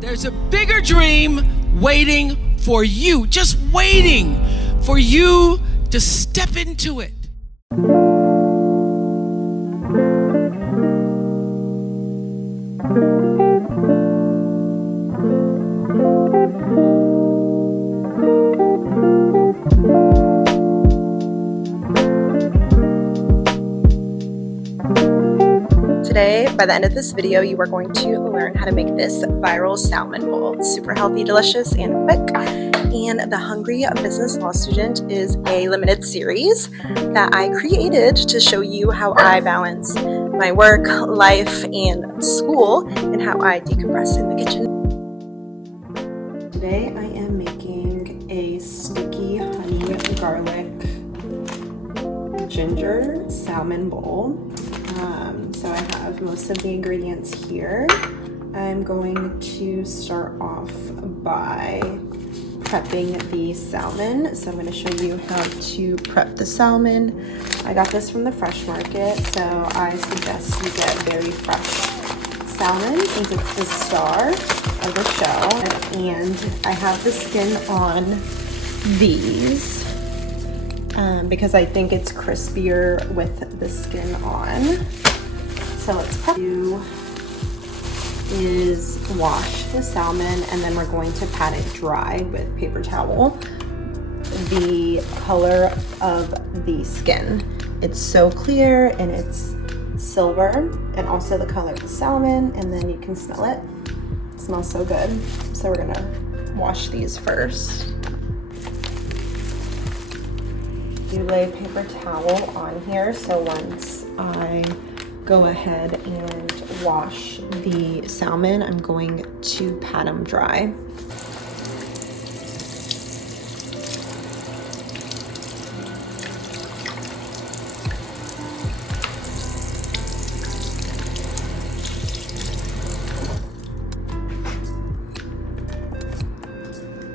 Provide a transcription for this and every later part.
There's a bigger dream waiting for you, just waiting for you to step into it. Today, by the end of this video, you are going to learn how to make this viral salmon bowl. Super healthy, delicious, and quick. And the Hungry Business Law Student is a limited series that I created to show you how I balance my work, life, and school, and how I decompress in the kitchen. Today, I am making a sticky honey garlic ginger salmon bowl. So I have most of the ingredients here. I'm going to start off by prepping the salmon. So I'm going to show you how to prep the salmon. I got this from the fresh market, so I suggest you get very fresh salmon since it's the star of the show. And I have the skin on these because I think it's crispier with the skin on. So let's do is wash the salmon, and then we're going to pat it dry with paper towel. The color of the skin, it's so clear and it's silver, and also the color of the salmon, and then you can smell it. It smells so good. So we're gonna wash these first. You lay paper towel on here, so once I go ahead and wash the salmon, I'm going to pat them dry.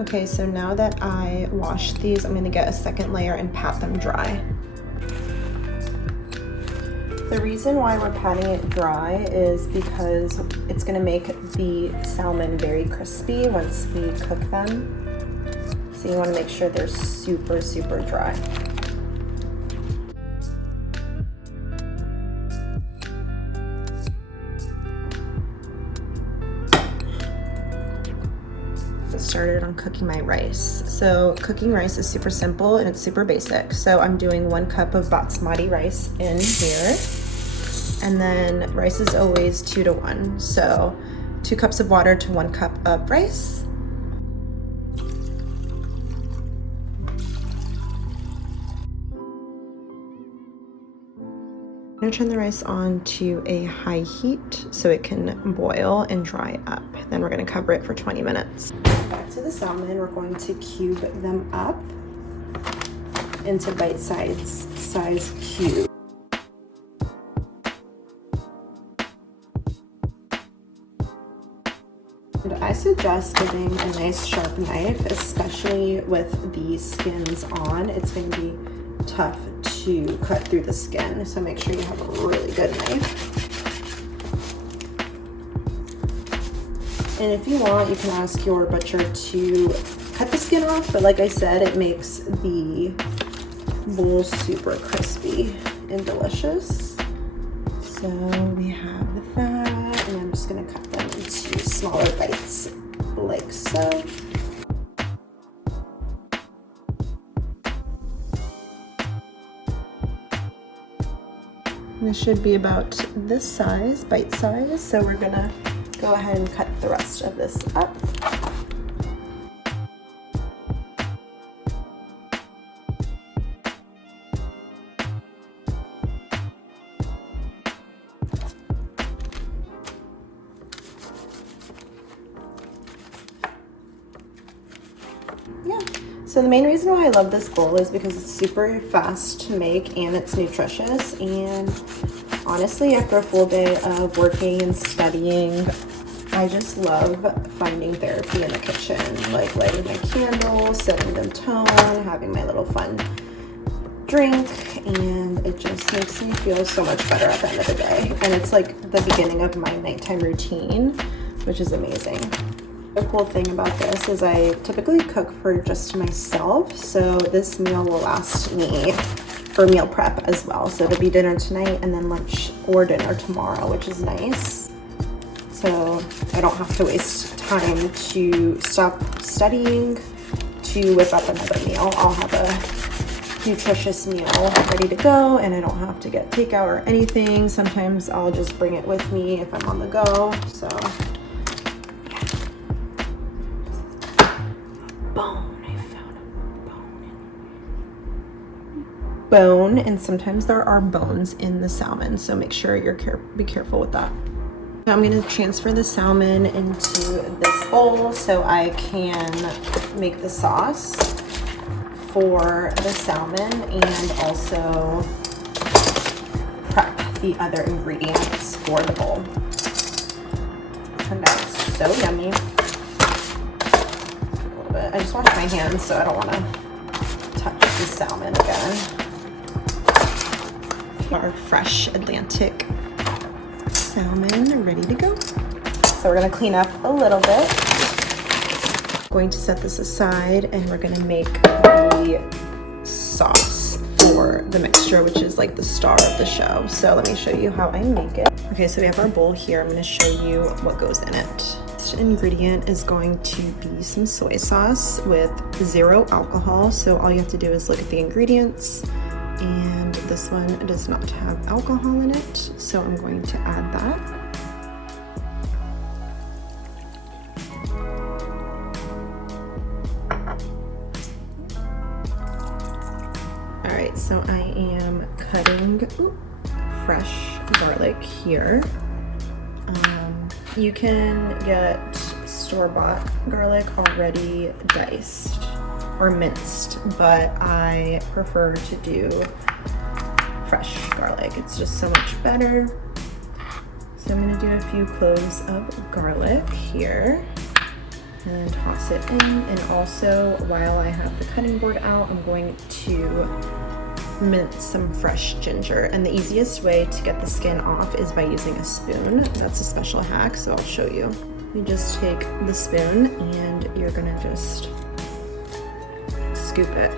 Okay, so now that I washed these, I'm going to get a second layer and pat them dry. The reason why we're patting it dry is because it's going to make the salmon very crispy once we cook them. So you want to make sure they're super, super dry. Started on cooking my rice. So cooking rice is super simple and it's super basic. So I'm doing 1 cup of basmati rice in here. And then rice is always 2 to 1. So 2 cups of water to 1 cup of rice. I'm gonna turn the rice on to a high heat so it can boil and dry up. Then we're gonna cover it for 20 minutes. Back to the salmon, we're going to cube them up into bite-sized cubes. And I suggest getting a nice sharp knife, especially with the skins on. It's going to be tough to cut through the skin, so make sure you have a really good knife. And if you want, you can ask your butcher to cut the skin off, but like I said, it makes the bowl super crispy and delicious. So we have that, and I'm just gonna cut them into smaller bites like so. This should be about this size, bite size, so we're gonna go ahead and cut the rest of this up. So the main reason why I love this bowl is because it's super fast to make and it's nutritious. And honestly, after a full day of working and studying, I just love finding therapy in the kitchen, like lighting my candles, setting them tone, having my little fun drink, and it just makes me feel so much better at the end of the day. And it's like the beginning of my nighttime routine, which is amazing. The cool thing about this is I typically cook for just myself, so this meal will last me for meal prep as well. So it'll be dinner tonight and then lunch or dinner tomorrow, which is nice. So I don't have to waste time to stop studying to whip up another meal. I'll have a nutritious meal ready to go, and I don't have to get takeout or anything. Sometimes I'll just bring it with me if I'm on the go. So bone, and sometimes there are bones in the salmon, so make sure you're be careful with that. Now I'm going to transfer the salmon into this bowl so I can make the sauce for the salmon and also prep the other ingredients for the bowl. Turned out so yummy. A little bit. I just washed my hands, so I don't want to touch the salmon again. Our fresh Atlantic salmon ready to go. So we're going to clean up a little bit. Going to set this aside, and we're going to make the sauce for the mixture, which is like the star of the show. So let me show you how I make it. Okay, so we have our bowl here. I'm going to show you what goes in it. First ingredient is going to be some soy sauce with 0 alcohol. So all you have to do is look at the ingredients. And this one does not have alcohol in it, so I'm going to add that. All right, so I am cutting fresh garlic here. You can get store-bought garlic already diced or minced, but I prefer to do fresh garlic. It's just so much better. So I'm gonna do a few cloves of garlic here and toss it in. And also, while I have the cutting board out, I'm going to mince some fresh ginger. And the easiest way to get the skin off is by using a spoon. That's a special hack, so I'll show you. You just take the spoon and you're gonna just scoop it,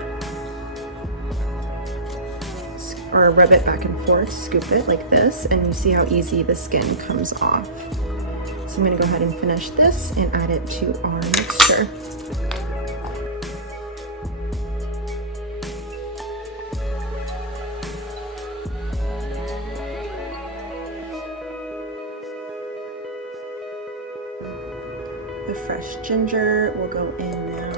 or rub it back and forth, scoop it like this, and you see how easy the skin comes off. So I'm going to go ahead and finish this and add it to our mixture. The fresh ginger will go in now.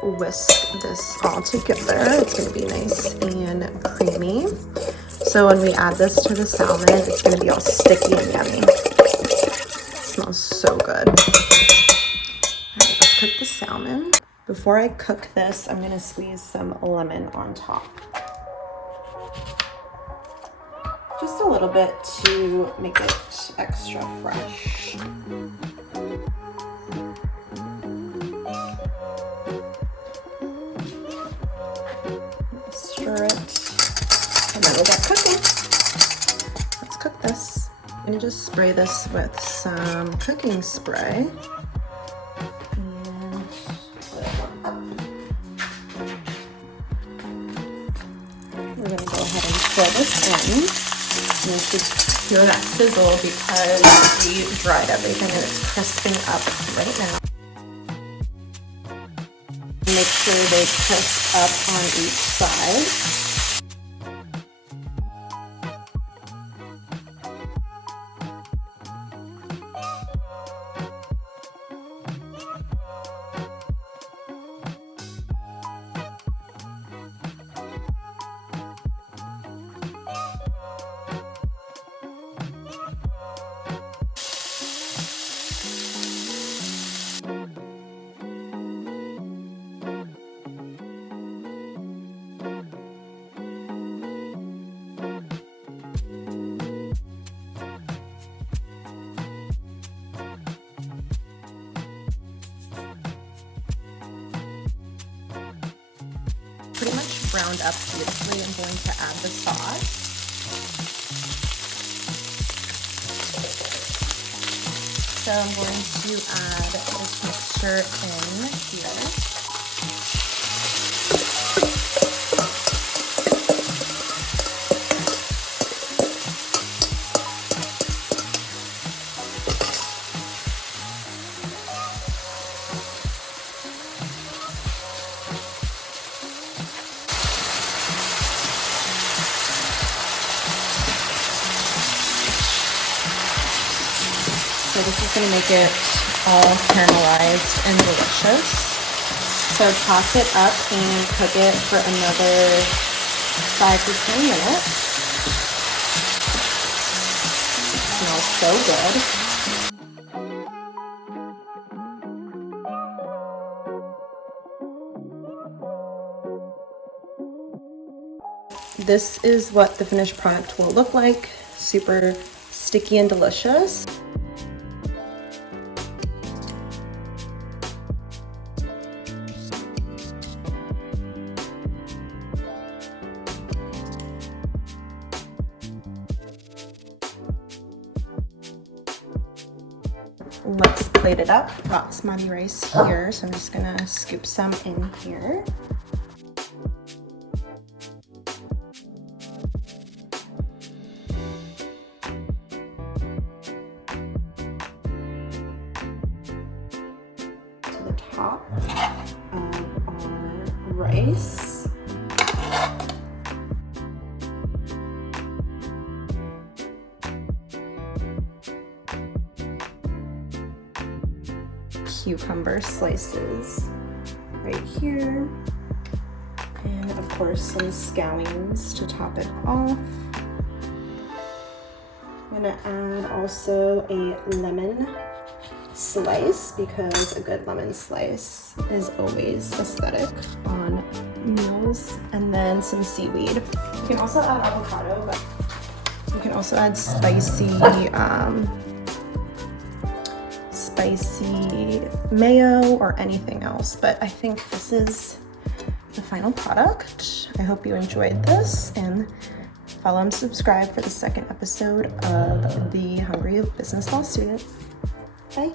Whisk this all together. It's going to be nice and creamy. So when we add this to the salmon, it's going to be all sticky and yummy. It smells so good. All right, let's cook the salmon. Before I cook this, I'm going to squeeze some lemon on top. Just a little bit to make it extra fresh. Stir it, and then we'll get cooking. Let's cook this. I'm gonna just spray this with some cooking spray. And we're gonna go ahead and fill this in. And you should hear that sizzle because we dried everything and it's crisping up right now. Make sure they crisp up on each side. browned up beautifully, I'm going to add the sauce. So I'm going to add this mixture in here. So this is going to make it all caramelized and delicious. So toss it up and cook it for another 5 to 10 minutes. It smells so good. This is what the finished product will look like. Super sticky and delicious. Let's plate it up. Basmati rice here, so I'm just gonna scoop some in here. To the top of our rice. Cucumber slices right here, and of course some scallions to top it off. I'm gonna add also a lemon slice because a good lemon slice is always aesthetic on meals, and then some seaweed. You can also add avocado, but you can also add spicy mayo or anything else, but I think this is the final product. I hope you enjoyed this, and follow and subscribe for the second episode of the Hungry Business Law Student. Bye.